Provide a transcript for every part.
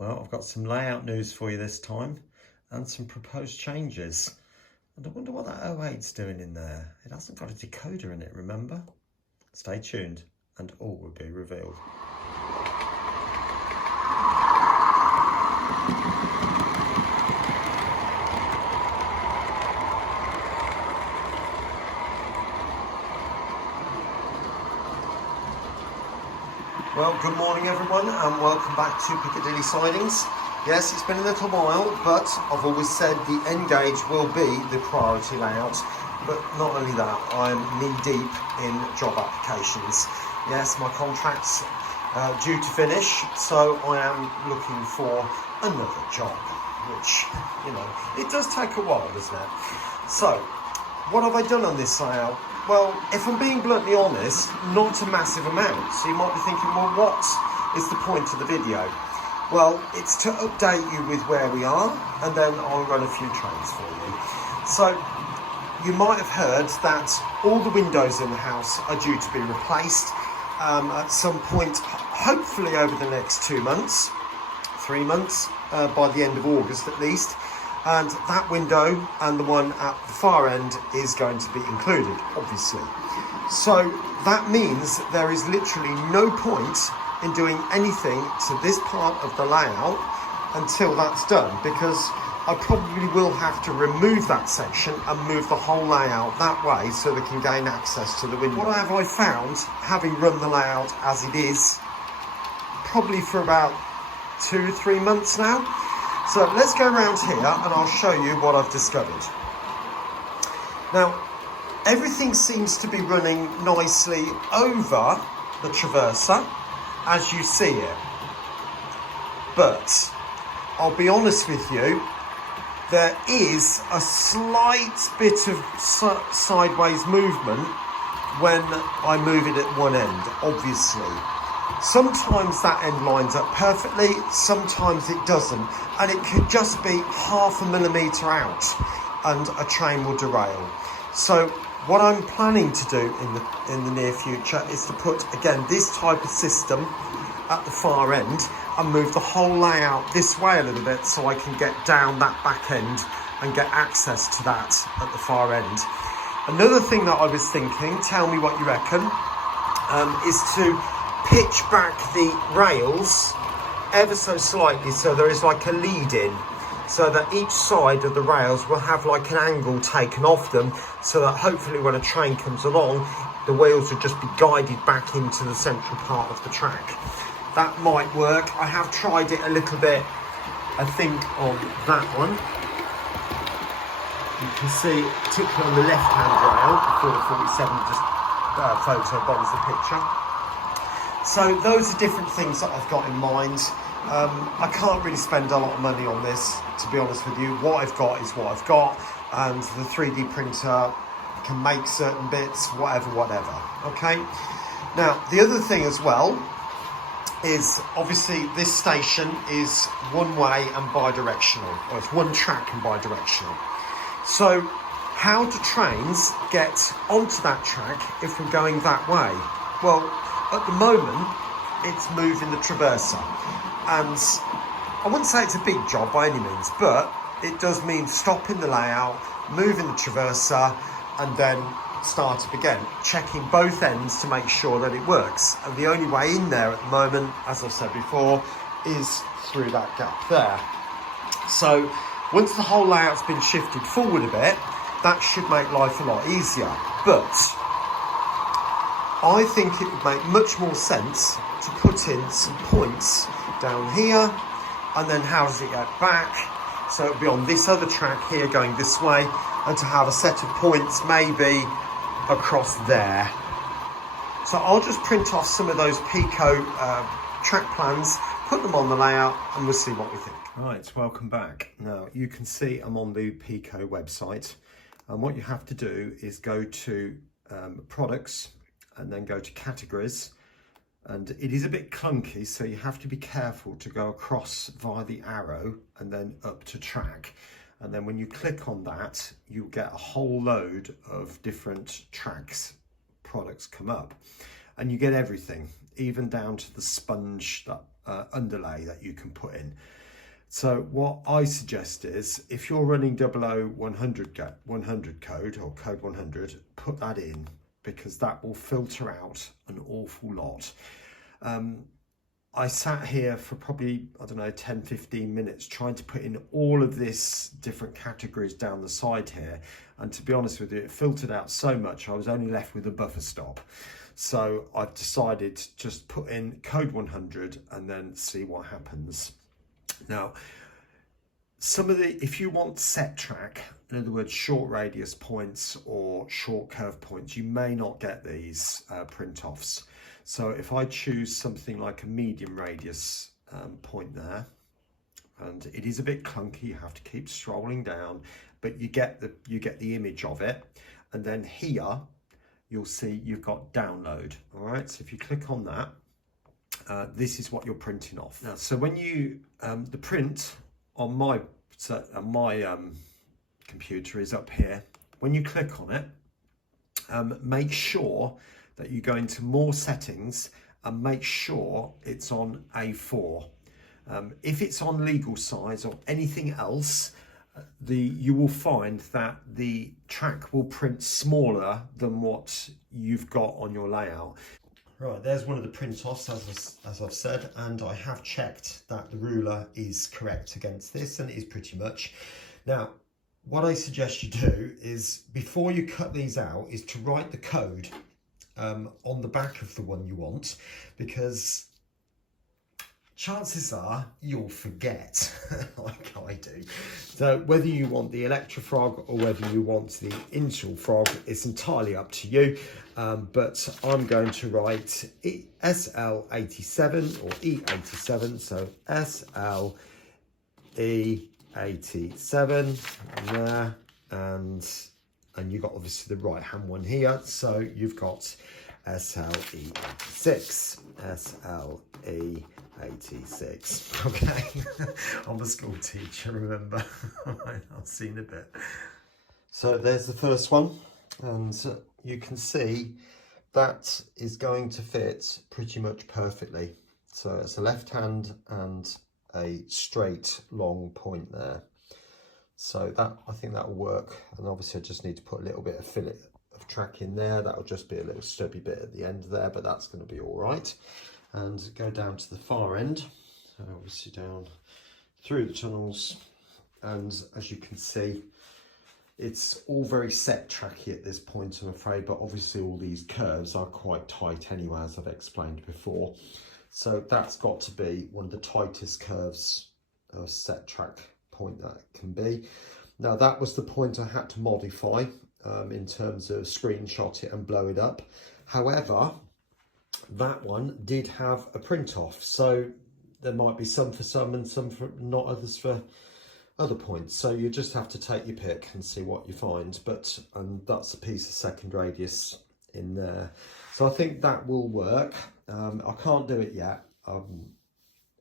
Well, I've got some layout news for you this time and some proposed changes. And I wonder what that 08's doing in there. It hasn't got a decoder in it, remember? Stay tuned and all will be revealed. Well, good morning everyone and welcome back to Piccadilly Sidings. Yes, it's been a little while, but I've always said the N-gauge will be the priority layout. But not only that, I'm knee-deep in job applications. Yes, my contract's due to finish, so I am looking for another job, which, you know, it does take a while, doesn't it? So, what have I done on this layout? Well, if I'm being bluntly honest, not a massive amount. So you might be thinking, well, what is the point of the video? Well, it's to update you with where we are, and then I'll run a few trains for you. So, you might have heard that all the windows in the house are due to be replaced at some point, hopefully over the next 2 months, 3 months, by the end of August at least. And that window and the one at the far end is going to be included, obviously. So that means there is literally no point in doing anything to this part of the layout until that's done, because I probably will have to remove that section and move the whole layout that way so they can gain access to the window. What have I found, having run the layout as it is, probably for about 2 to 3 months now? So let's go around here and I'll show you what I've discovered. Now, everything seems to be running nicely over the traverser as you see it. But I'll be honest with you, there is a slight bit of sideways movement when I move it at one end, obviously. Sometimes that end lines up perfectly, sometimes it doesn't, and it could just be 0.5 millimetre out and a train will derail. So what I'm planning to do in the near future is to put, again, this type of system at the far end and move the whole layout this way a little bit so I can get down that back end and get access to that at the far end. Another thing that I was thinking, tell me what you reckon, is to pitch back the rails ever so slightly so there is like a lead in, so that each side of the rails will have like an angle taken off them, so that hopefully when a train comes along the wheels will just be guided back into the central part of the track. That might work. I have tried it a little bit, I think, on that one. You can see, particularly on the left hand rail, the 447 just photo bombs the picture. So those are different things that I've got in mind. I can't really spend a lot of money on this, to be honest with you. What I've got is what I've got, and the 3D printer can make certain bits, whatever, okay? Now, the other thing as well is, obviously, this station is one way and bi-directional, or it's one track and bi-directional. So, how do trains get onto that track if we're going that way? Well, at the moment, it's moving the traverser, and I wouldn't say it's a big job by any means, but it does mean stopping the layout, moving the traverser, and then start up again, checking both ends to make sure that it works. And the only way in there at the moment, as I've said before, is through that gap there. So once the whole layout's been shifted forward a bit, that should make life a lot easier. But I think it would make much more sense to put in some points down here, and then how does it get back? So it'll be on this other track here going this way, and to have a set of points maybe across there. So I'll just print off some of those Pico track plans, put them on the layout, and we'll see what we think. Right, welcome back. Now you can see I'm on the Pico website, and what you have to do is go to products, and then go to categories, and it is a bit clunky, so you have to be careful to go across via the arrow and then up to track. And then when you click on that, you get a whole load of different tracks products come up, and you get everything, even down to the sponge that underlay that you can put in. So what I suggest is, if you're running 00100 code or code 100, put that in, because that will filter out an awful lot. I sat here for probably, I don't know, 10-15 minutes trying to put in all of this different categories down the side here, and to be honest with you, it filtered out so much I was only left with a buffer stop. So I've decided to just put in code 100 and then see what happens. Now, if you want set track, in other words, short radius points or short curve points, you may not get these print offs. So if I choose something like a medium radius point there, and it is a bit clunky, you have to keep scrolling down, but you get the image of it. And then here you'll see you've got download. All right, so if you click on that, this is what you're printing off. Now, so when you the print on my computer is up here. When you click on it, make sure that you go into more settings and make sure it's on A4. If it's on legal size or anything else, you will find that the track will print smaller than what you've got on your layout. Right, there's one of the print offs, as I've said, and I have checked that the ruler is correct against this, and it is pretty much. Now, what I suggest you do is, before you cut these out, is to write the code on the back of the one you want, because chances are you'll forget, like I do. So whether you want the electrofrog or whether you want the initial frog, it's entirely up to you. But I'm going to write SL87 or E87, so SLE87 there, and you've got obviously the right hand one here, so you've got SLE86, SLE86. Okay, I'm a school teacher, remember. I've seen a bit. So there's the first one, and you can see that is going to fit pretty much perfectly. So it's a left hand and a straight long point there. So that, I think that will work. And obviously I just need to put a little bit of fillet of track in there. That'll just be a little stubby bit at the end there, but that's going to be all right. And go down to the far end. So obviously down through the tunnels. And as you can see, it's all very set tracky at this point, I'm afraid, but obviously all these curves are quite tight anyway, as I've explained before. So that's got to be one of the tightest curves of set track point that can be. Now that was the point I had to modify in terms of screenshot it and blow it up. However, that one did have a print off, so there might be some for some and some for not others for other points, so you just have to take your pick and see what you find. But that's a piece of second radius in there, so I think that will work. I can't do it yet,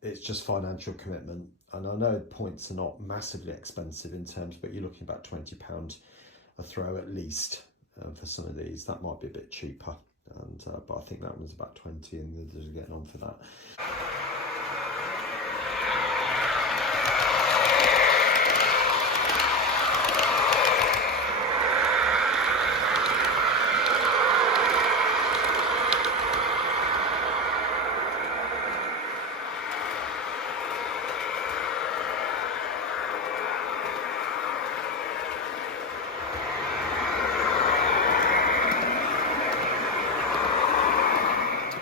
it's just financial commitment, and I know points are not massively expensive in terms, but you're looking about £20 a throw at least for some of these. That might be a bit cheaper, and but I think that one's about 20 and the others are getting on for that.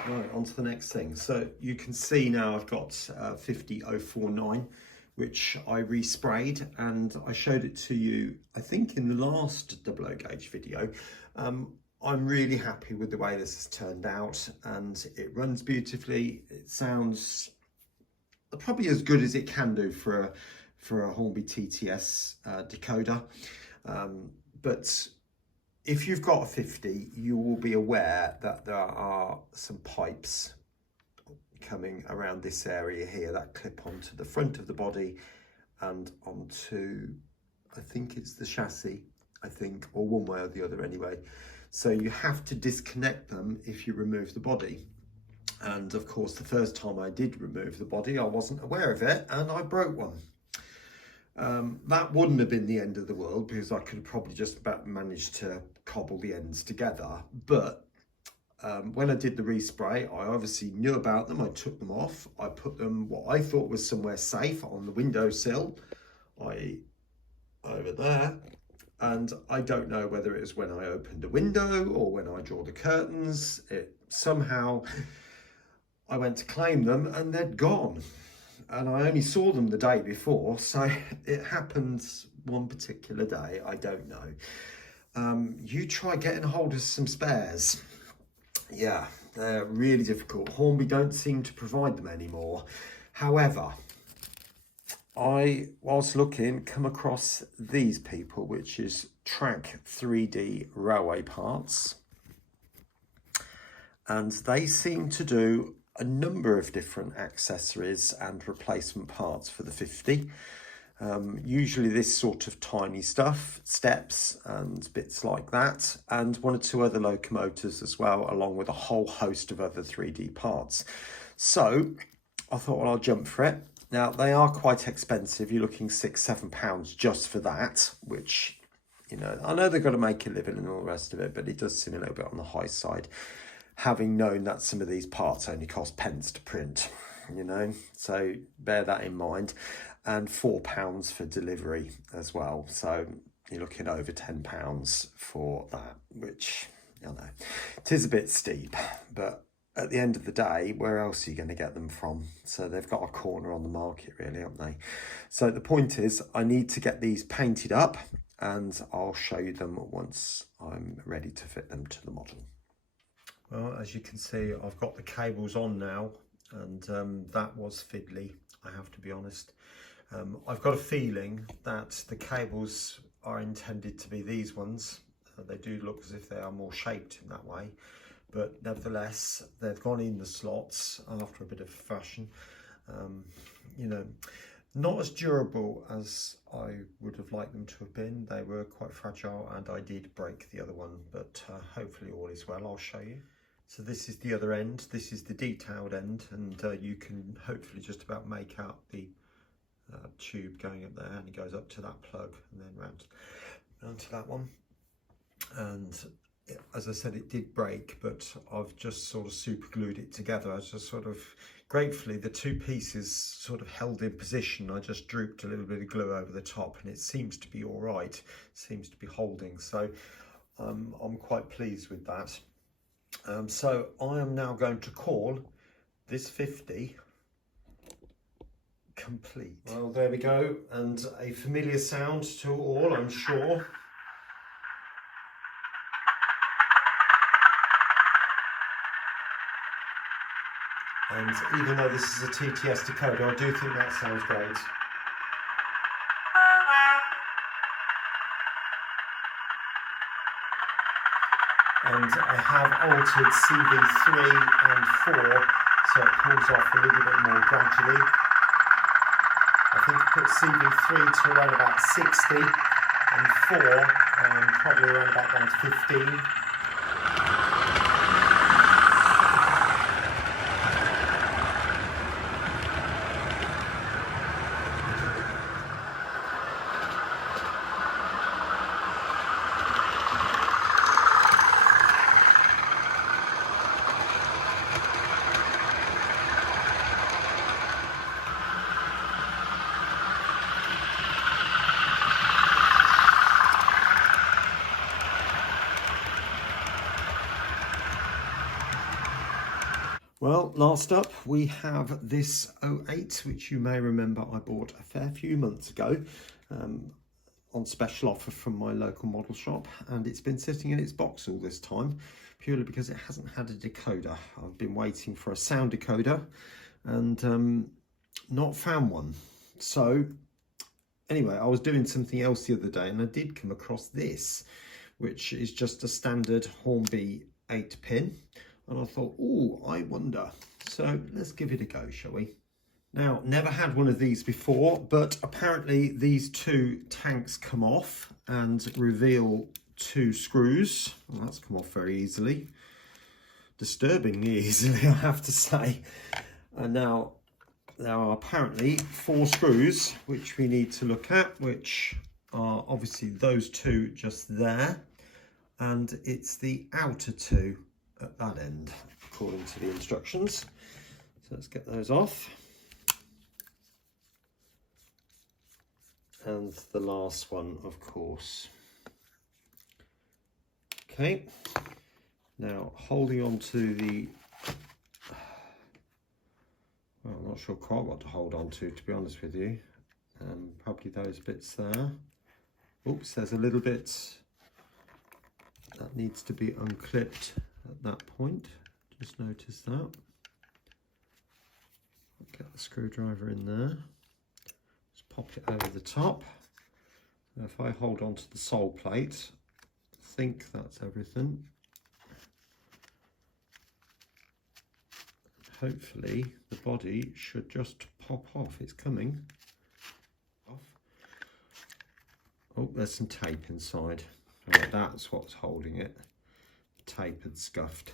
Right, on to the next thing. So you can see now I've got 50049, which I resprayed, and I showed it to you, I think, in the last double O gauge video. I'm really happy with the way this has turned out, and it runs beautifully. It sounds probably as good as it can do for a Hornby TTS decoder. But if you've got a 50, you will be aware that there are some pipes coming around this area here that clip onto the front of the body and onto, I think it's the chassis, I think, or one way or the other anyway. So you have to disconnect them if you remove the body. And of course, the first time I did remove the body, I wasn't aware of it and I broke one. That wouldn't have been the end of the world because I could have probably just about managed to cobble the ends together. But when I did the respray, I obviously knew about them. I took them off. I put them what I thought was somewhere safe on the windowsill, over there. And I don't know whether it was when I opened a window or when I draw the curtains. Somehow I went to claim them and they'd gone. And I only saw them the day before, so it happened one particular day. I don't know. You try getting hold of some spares. Yeah, they're really difficult. Hornby don't seem to provide them anymore. However, I, whilst looking, come across these people, which is Track 3D Railway Parts. And they seem to do a number of different accessories and replacement parts for the 50. Usually this sort of tiny stuff, steps and bits like that, and one or two other locomotives as well, along with a whole host of other 3D parts. So I thought, well, I'll jump for it. Now they are quite expensive. You're looking £6–7 just for that, which, you know, I know they've got to make a living and all the rest of it, but it does seem a little bit on the high side, having known that some of these parts only cost pence to print, you know, so bear that in mind. And £4 for delivery as well, so you're looking over £10 for that, which, you know, it is a bit steep, but at the end of the day, where else are you going to get them from? So they've got a corner on the market, really, haven't they? So the point is, I need to get these painted up, and I'll show you them once I'm ready to fit them to the model. Well, as you can see, I've got the cables on now, and that was fiddly, I have to be honest. I've got a feeling that the cables are intended to be these ones. They do look as if they are more shaped in that way, but nevertheless, they've gone in the slots after a bit of fashion. You know, not as durable as I would have liked them to have been. They were quite fragile, and I did break the other one, but hopefully all is well. I'll show you. So this is the other end. This is the detailed end, and you can hopefully just about make out the tube going up there, and it goes up to that plug and then round to that one. And as I said, it did break, but I've just sort of super glued it together. I just sort of, gratefully, the two pieces sort of held in position. I just drooped a little bit of glue over the top, and it seems to be all right. It seems to be holding, so I'm quite pleased with that. So I am now going to call this 50 complete. Well, there we go, and a familiar sound to all, I'm sure. And even though this is a TTS decoder, I do think that sounds great. And I have altered CV3 and 4, so it pulls off a little bit more gradually. I think I put CV3 to around about 60 and 4 probably around about down to 15. Well, last up we have this 08, which you may remember I bought a fair few months ago on special offer from my local model shop, and it's been sitting in its box all this time purely because it hasn't had a decoder. I've been waiting for a sound decoder and not found one. So anyway, I was doing something else the other day and I did come across this, which is just a standard Hornby 8-pin. And I thought, oh, I wonder. So let's give it a go, shall we? Now, never had one of these before, but apparently these two tanks come off and reveal two screws. Well, that's come off very easily. disturbingly easily, I have to say. And now there are apparently 4 screws which we need to look at, which are obviously those 2 just there, and it's the outer 2 at that end according to the instructions. So let's get those off. And the last one, of course. Okay, now holding on to the, well, I'm not sure quite what to hold on to be honest with you. Probably those bits there. Oops, there's a little bit that needs to be unclipped at that point. Just notice that. Get the screwdriver in there. Just pop it over the top. Now if I hold on to the sole plate, I think that's everything. Hopefully the body should just pop off. It's coming off. Oh, there's some tape inside. Right, that's what's holding it. The tape had scuffed.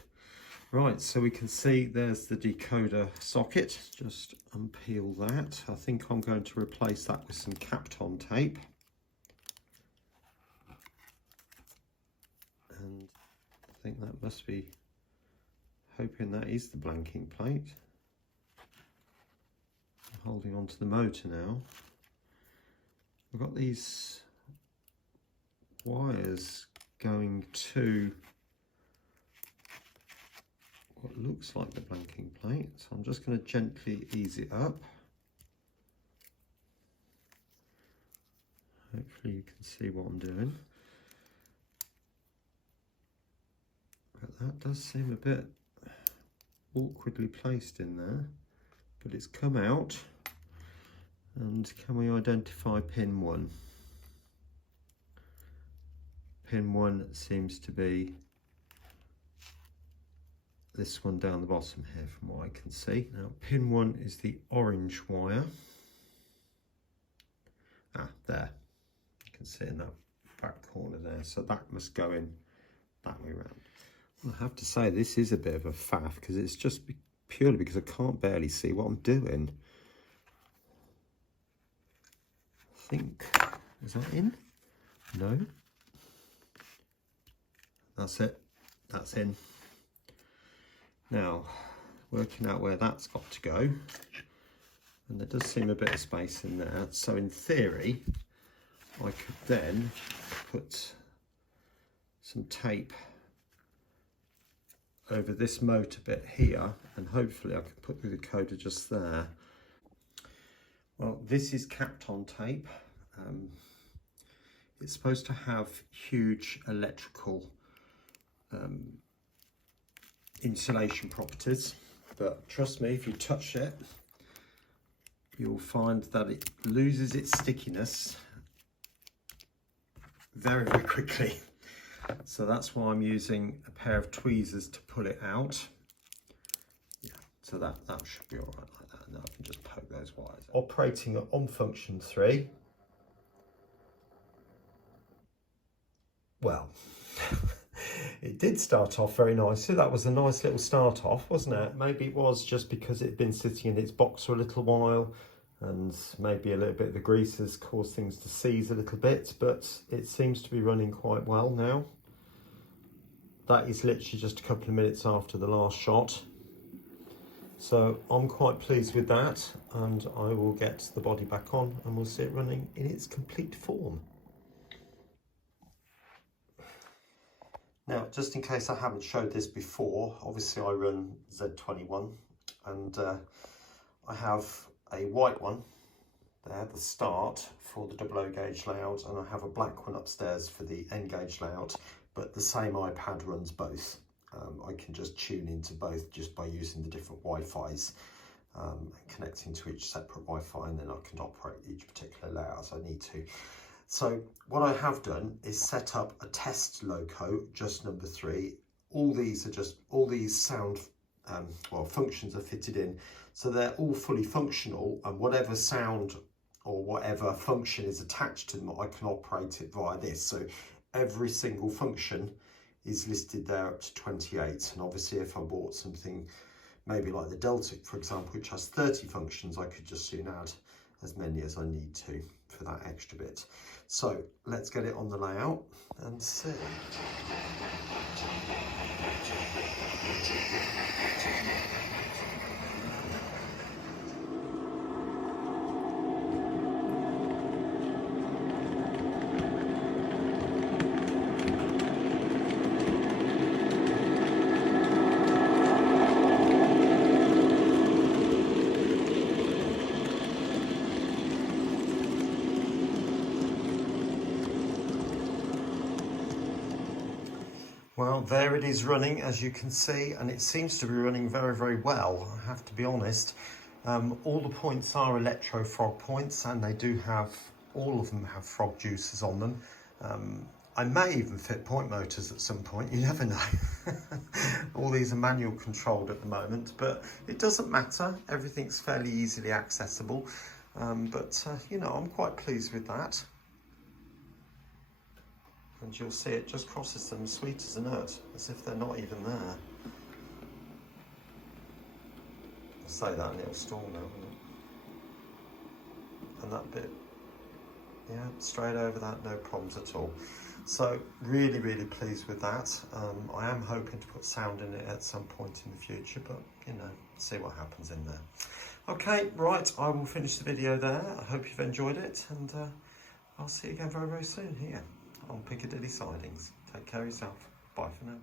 Right, so we can see there's the decoder socket. Just unpeel that. I think I'm going to replace that with some Kapton tape. And I think that must be, hoping that is the blanking plate. I'm holding on to the motor now. I've got these wires going to what looks like the blanking plate, so I'm just going to gently ease it up. Hopefully you can see what I'm doing. But that does seem a bit awkwardly placed in there, but it's come out. And can we identify pin 1? Pin 1 seems to be this one down the bottom here from what I can see. Now pin 1 is the orange wire. Ah, there. You can see in that back corner there. So that must go in that way around. I have to say this is a bit of a faff because it's just purely because I can't barely see what I'm doing. I think, is that in? No. That's it. That's in. Now, working out where that's got to go, and there does seem a bit of space in there, so in theory I could then put some tape over this motor bit here, and hopefully I could put the decoder just there. Well, this is Kapton tape. It's supposed to have huge electrical insulation properties, but trust me, if you touch it, you'll find that it loses its stickiness very, very quickly. So that's why I'm using a pair of tweezers to pull it out. Yeah, so that should be all right like that. Now I can just poke those wires out. Operating on function 3. Well, it did start off very nicely. That was a nice little start off, wasn't it? Maybe it was just because it had been sitting in its box for a little while, and maybe a little bit of the grease has caused things to seize a little bit, but it seems to be running quite well now. That is literally just a couple of minutes after the last shot. So I'm quite pleased with that, and I will get the body back on and we'll see it running in its complete form. Now, just in case I haven't showed this before, obviously I run Z21, and I have a white one there, the start for the 00 gauge layout, and I have a black one upstairs for the N gauge layout, but the same iPad runs both. I can just tune into both just by using the different Wi-Fis and connecting to each separate Wi-Fi, and then I can operate each particular layout as I need to. So what I have done is set up a test loco, just number 3. All these sound functions are fitted in, so they're all fully functional, and whatever sound or whatever function is attached to them, I can operate it via this. So every single function is listed there up to 28. And obviously if I bought something maybe like the Delta, for example, which has 30 functions, I could just soon add as many as I need to for that extra bit. So let's get it on the layout and see. Well, there it is running, as you can see, and it seems to be running very, very well, I have to be honest. All the points are electro frog points, and they do have, all of them have frog juices on them. I may even fit point motors at some point, you never know. All these are manual controlled at the moment, but it doesn't matter, everything's fairly easily accessible. You know, I'm quite pleased with that. And you'll see it just crosses them sweet as a nut, as if they're not even there. I'll say that and it'll stall now, won't it? And that bit, yeah, straight over that, no problems at all. So really, really pleased with that. I am hoping to put sound in it at some point in the future, but you know, see what happens in there. Okay, right, I will finish the video there. I hope you've enjoyed it, and I'll see you again very, very soon here on Piccadilly Sidings. Take care of yourself. Bye for now.